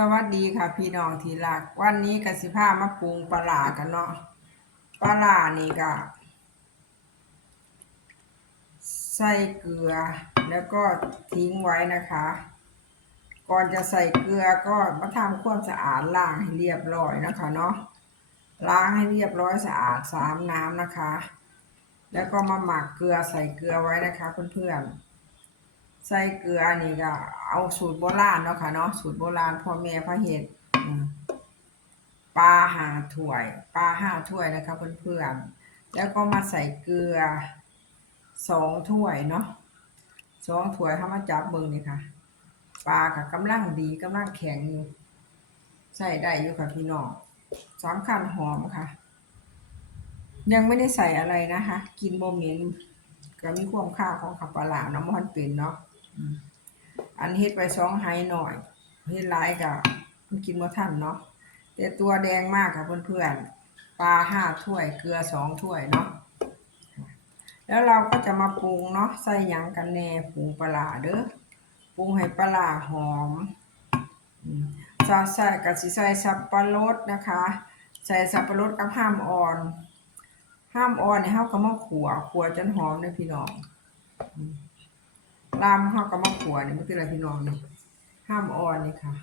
สวัสดีค่ะพี่น้องที่รัก วันนี้กสิพามาปรุงปลาร้ากันเนาะปลาร้านี่ก็ใส่เกลือ แล้วก็ทิ้งไว้นะคะ ก่อนจะใส่เกลือก็มาทำความสะอาดล้างให้เรียบร้อยนะคะเนาะล้างให้เรียบร้อยสะอาดสามน้ำนะคะ แล้วก็มาหมักเกลือใส่เกลือไว้นะคะเพื่อนๆ ใส่เกลือนี่ก็เอาสูตรโบราณเนาะค่ะเนาะสูตรโบราณพ่อแม่พระเห็ดปลาหาถ้วยปลาห้าถ้วยนะคะเพื่อนๆแล้วก็มาใส่เกลือสองถ้วยเนาะสองถ้วยเข้ามาจับเบิ่งนี่ค่ะปลาค่ะกำลังดีกำลังแข็งอยู่ใส่ได้อยู่ค่ะพี่น้องสำคัญหอมค่ะ ยังไม่ได้ใส่อะไรนะคะ กินโมเมนต์ก็มีความค่าของขับปลาร้าน้ำมันเป็นเนาะ อันเฮ็ดไปสองไฮหน่อยเฮ็ดหลายก็มันกินบ่ทันเนาะแต่ตัวแดงมากค่ะเพื่อนๆปลาห้าถ้วยเกลือสองถ้วยเนาะแล้วเราก็จะมาปรุงเนาะใส่หยังกันแน่ปรุงปลาเด้อปรุงให้ปลาหอมอืมจะใส่กะสิใส่สับปะรดนะคะ ใส่สับปะรดกับห้ามอ่อน ห้ามอ่อนเนี่ยเฮาก็มาขัวขัวจนหอมเลยพี่น้อง ลามเฮาก็มาขัวนี่มันคืออะไรพี่น้องนี่ห้ามอ่อนนี่ค่ะ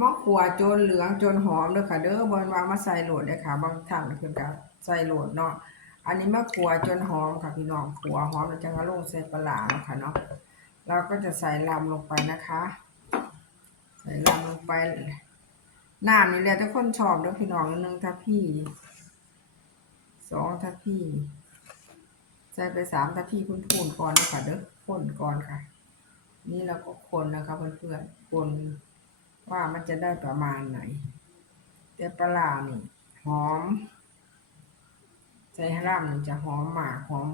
มาขัวจนเหลืองจนหอมเด้อค่ะ เด้อบนว่ามาใส่โหลดเด้อค่ะ บางท่านเพิ่นก็ใส่โหลดเนาะอันนี้มาขัวจนหอมค่ะพี่น้องขัวหอมแล้วจังเอาลงใส่ปลาร้านะค่ะเนาะเราก็จะใส่ลำลงไปนะคะ ใส่ลำลงไปน้ำนี่แหละทุกคนชอบเด้อพี่น้องนึงถ้าพี่สองทัพพี่ใส่ไปสามทัพพี่พุ่นๆก่อนนะคะเด้อ คนก่อนค่ะ นี่เราก็คนนะคะเพื่อนๆคนว่ามันจะได้ประมาณไหน แต่ปลาร้านี่หอมใส่ห้ร่ามนี่จะหอมมากหอม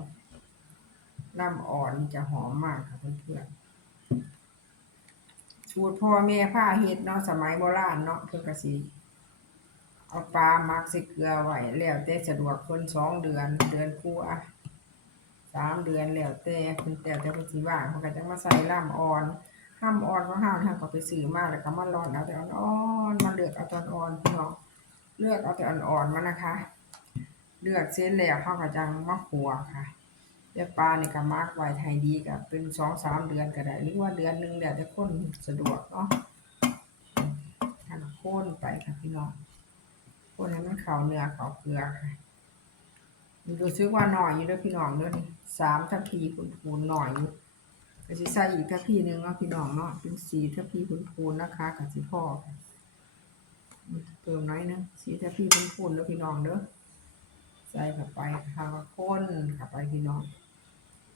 ร่ำอ่อนจะหอมมากค่ะเพื่อนๆสูตรพ่อแม่ผ้าเฮ็ดเนาะสมัยโบราณเนาะเพื่อกสิเอาปลาหมักใส่เกลือไว้แล้วแต่สะดวกคนสองเดือนเดือนกว่า สามเดือนแล้วแต่คุณแต่แต่คุณสิว่างมันก็จะมาใส่ล่ามอ่อนห้ามอ่อนก็ห้ามห้ามก็ไปซื้อมาแล้วก็มาร้อนเอาแต่อ่อนๆมาเลือกเอาตอนอ่อนพี่น้องเลือกเอาแต่อ่อนๆมานะคะเลือกเส้นแล้วเขาก็จังมาขัวค่ะเลือกปลานี่ก็มักไว้ให้ดีก็เป็นสองสามเดือนก็ได้หรือว่าเดือนหนึ่งแล้วแต่คนสะดวกเนาะทานโค่นไปค่ะพี่น้องคนให้มันเข้าเนื้อเข้าเกลือค่ะ มันรู้สึกว่าหน่อยอยู่ด้วยพี่น้องเด้อนี่สามทัพพีพูนหน่อยอยู่ก็สิใส่อีกทัพพีหนึงเนาะพี่น้องเนาะเป็นสี่ทัพพีพูนนะคะกับสิพ่อเติมน้อยนึงสี่ทัพพีพูนๆเด้อพี่น้องเด้อใส่เข้าไปค่ะข้นเข้าไปพี่น้อง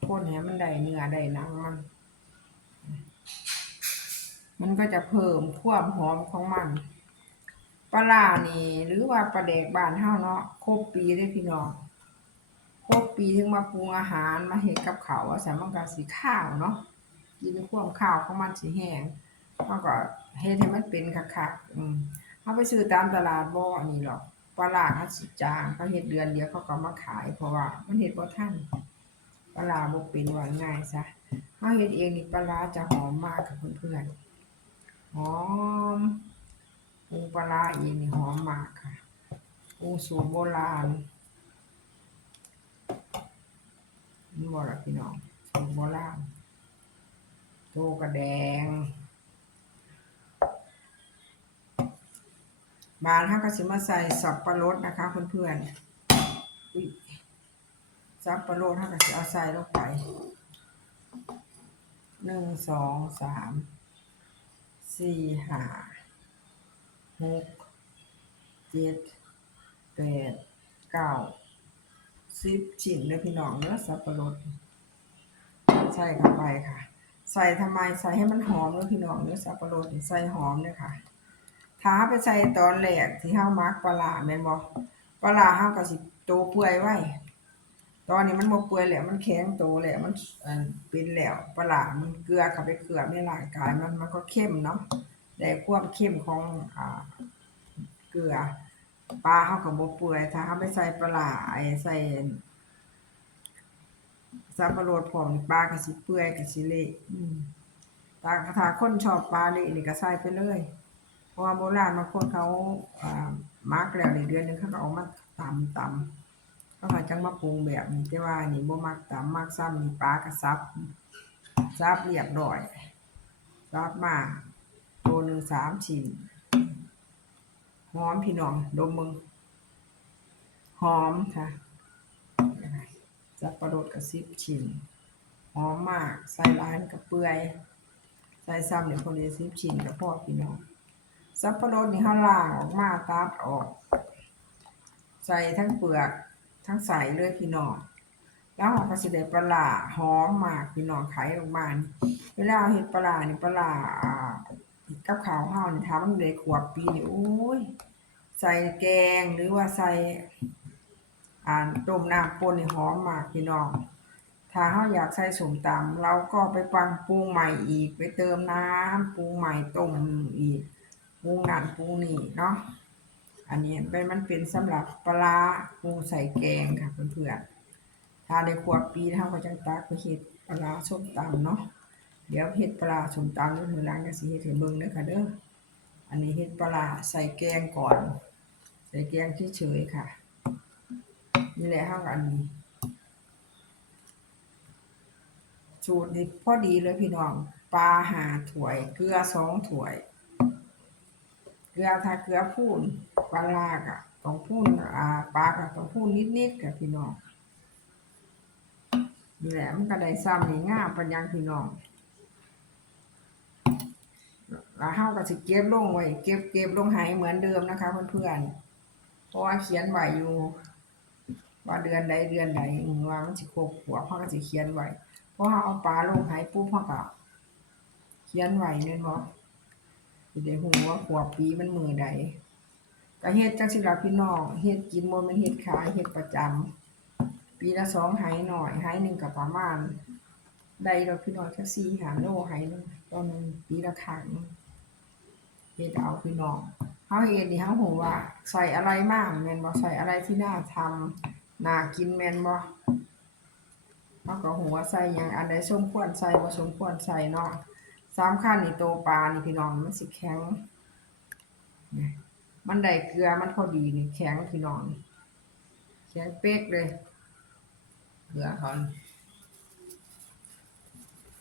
ข้นให้มันได้เนื้อได้หนังมันมันก็จะเพิ่มความหอมของมันปลาร้านี่หรือว่าปลาแดกบานเฮาเนาะครบปีเด้พี่น้อง รบปีถึงมาปรุงอาหารมาเฮ็ดกับเขาวว่าซั่มันก็สิข้าวเนาะกินความข้าวของมันสิแห้งมันก็เฮ็ดให้มันเป็นคักๆอืมเฮาไปซื้อตามตลาดบ่อันนี้หรอกปลาร้าเขาสิจางเขาเฮ็ดเดือนเดียวเขาก็มาขายเพราะว่ามันเฮ็ดบ่ทันปลาร้าบ่เป็นว่าง่ายซะเฮาเฮ็ดเองนี่ปลาร้าจะหอมมากค่ะเพื่อนๆหอมปูปลาร้าเองนี่หอมมากค่ะปูสูตรโบราณนี่บอกละ พี่น้องสูตรโบราณโตกระแดง บานถ้าก็สิมาใส่สับปะรดนะคะเพื่อนๆสับปะรดถ้าก็สิเอาใส่ลงไปหนึ่งสองสามสี่ห้าหกเจ็ดแปดเก้าสิบชิ้นเลยพี่น้องเนื้อสับปะรด ใส่เข้าไปค่ะ ใส่ทำไมใส่ให้มันหอมเลยพี่น้องเนื้อสับปะรดนี่ใส่หอมเลยค่ะถ้าไปใส่ตอนแรกที่เฮามักปลาแม่นบ่ปลาร้าเฮาก็สิโตเปื่อยไว้ตอนนี้มันบ่เปื่อยแล้วมันแข็งโตแล้วมันเป็นแล้วปลามันเกลือเข้าไปเคลือในร่างกายมันมันก็เข้มเนาะได้ความเข้มของอ่าเกลือปลาเขาก็บ่เปื่อยถ้าเขาไปใส่ปลาไอใส่ สับปะรดพร้อมนี่ปลาก็สิเปื่อยก็สิเละอืมปลาถ้าคนชอบปลาเละนี่ก็ใส่ไปเลยราะว่าโบราณบางคนเขาอ่ามักแล้วในเดือนหนึงเขาก็เอามาตำตำเขาก็จังมาปรุงแบบนี้แต่ว่านี่บ่มักตำมักซ้ำนี่ปลากระซับซับเรียบร้อยซับมาตัวหนึ่งสามชิ้นหอมพี่น้องดมมึงหอมค่ะ สับปะรดกับสิบชิ้นหอมมาก ใส่ร้ายมันกับเปื่อย ใส่ซ้ำเนี่ยคนเดียวสิบชิ้นกับพ่อพี่น้องสับปะรดนี่เขาล่างออกมาตัดออก ใส่ทั้งเปลือกทั้งใส่เลยพี่น้องแล้วเราก็สิได้ปลาหอมมากพี่น้องไขออกมาเวลาเอาเฮ็ดปลาร้านี่ปลาร้าอ่ากับข้าวเฮานี่ถ้ามันได้ขวบปีนี่โอ้ย ใส่แกงหรือว่าใส่ อ่าต้มน้ำป่นนี่หอมมากพี่น้อง ถ้าเราอยากใส่สมตำเราก็ไปปังปรุงใหม่อีก ไปเติมน้ำปรุงใหม่ต้มอีกปรุงนั่นปรุงนี่เนาะ อันนี้เป็นมันเป็นสำหรับปลาปรุงใส่แกงค่ะเพื่อนๆถ้าได้ขวบปีเท่าก็จังตักไปเฮ็ดปลาส้มตำเนาะ เดี๋ยวเฮ็ดปลาส้มตำนี่คือล้างจะสิเฮ็ดให้เบิ่งเด้อค่ะเด้อ อันนี้เฮ็ดปลาใส่แกงก่อน ใส่แกงเฉยๆค่ะ นี่แหละเฮาก็อันนี้สูตรนี่พอดีเลยพี่น้องปลาหาถ้วย เกลือสองถ้วย เกลือถ้าเกลือพูนปลาลากอะต้องพูนอ่าปลาก็ต้องพูนนิดๆกับพี่น้องนี่แหละมันก็ได้ซ้ำนี่ง่ามปัญญางพี่น้องแล้วเฮาก็สิเก็บลงไว้เก็บเก็บลงไหเหมือนเดิมนะคะเพื่อนๆเพราะว่าเขียนไว้อยู่ ว่าเดือนใดเดือนใดว่ามันสิครบหัวเฮาก็สิเขียนไว้พอเฮาเอาปลาลงไหปุ๊บเฮาก็เขียนไว้แม่นบ่สิได้ฮู้ว่าขวบปีมันมือใดก็เฮ็ดจังซี่ล่ะพี่น้องเฮ็ดกินบ่แม่นเฮ็ดขายเฮ็ดประจำปีละ2ไหายหน่อยไหหนึ่งก็ประมาณได้ดอกพี่น้องจัก4 5โลไหหนึงตอหนึงปีละครั้งเฮ็ดเอาพี่น้องเฮาเฮ็ดนี่เฮาฮู้ว่าใส่อะไรบ้างแม่นบ่ใส่อะไรที่น่าทำ น่ากินแมนบ่เฮาก็ฮู้ว่าใส่ยังอันใดสมควรใส่บ่สมควรใส่เนาะสามขั้นนี่โตปลานี่พี่น้องมันสิแข็งนะมันได้เกลือมันพอดีนี่แข็งพี่น้องแข็งเป๊กเลยเกลือเขานี่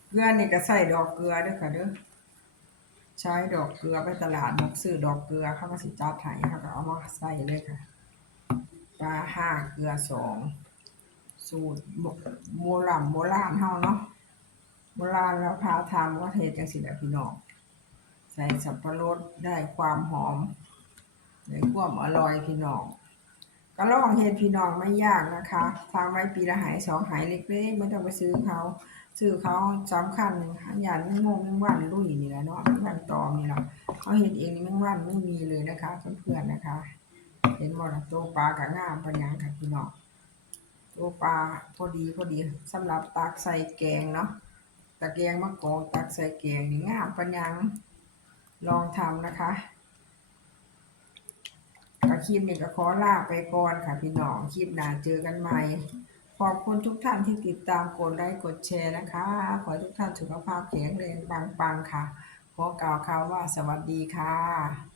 เกลือนี่ก็ใส่ดอกเกลือด้วยค่ะเด้อใช้ดอกเกลือไปตลาดนกซื้อดอกเกลือเขาก็สิจัดให้เขาก็เอามาใส่เลยค่ะ ปลาห้าเกลือสองสูตรโบราณโบราณเฮาเนาะโบราณแล้วพาทำก็เทจังสิแหละพี่น้องใส่สับปะรดได้ความหอมได้ความอร่อยพี่น้องก็ลองเฮ็ดพี่น้องไม่ยากนะคะทำไว้ปีละหายสองหายเล็กๆไม่ต้องไปซื้อเขาซื้อเขาสำคัญอย่างแมงมุมแมงวันลุยนี่แหละเนาะแมงวันตอมนี่แหละเขาเฮ็ดเองนี่แมงวันไม่มีเลยนะคะเพื่อนๆนะคะ เห็นบ่ล่ะตัวปลากับงามปัญญางค่ะพี่น้องตัวปลาพอดีพอดีสำหรับตักใส่แกงเนาะตะแกงมะกอกตักใส่แกงนี่งามปัญญังลองทำนะคะกคลิปนี้ก็ขอลาไปก่อนค่ะพี่น้องคลิปหน้าเจอกันใหม่ ขอบคุณทุกท่านที่ติดตามกดไลค์กดแชร์นะคะ ขอทุกท่านสุขภาพแข็งแรงปังๆค่ะ ขอกล่าวคำว่าสวัสดีค่ะ